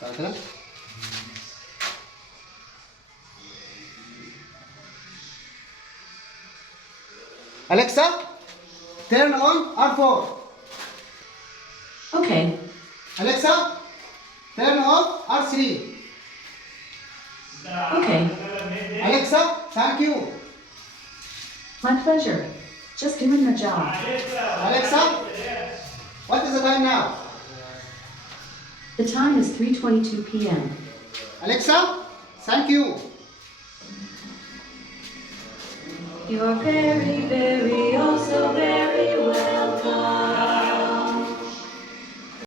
تعال كده. Alexa, turn on R4. Okay. Alexa, turn off R3. Okay. Alexa, thank you. My pleasure. Just doing the job. Alexa, what is the time now? The time is 3:22 p.m. Alexa, thank you. You are very, very, oh so very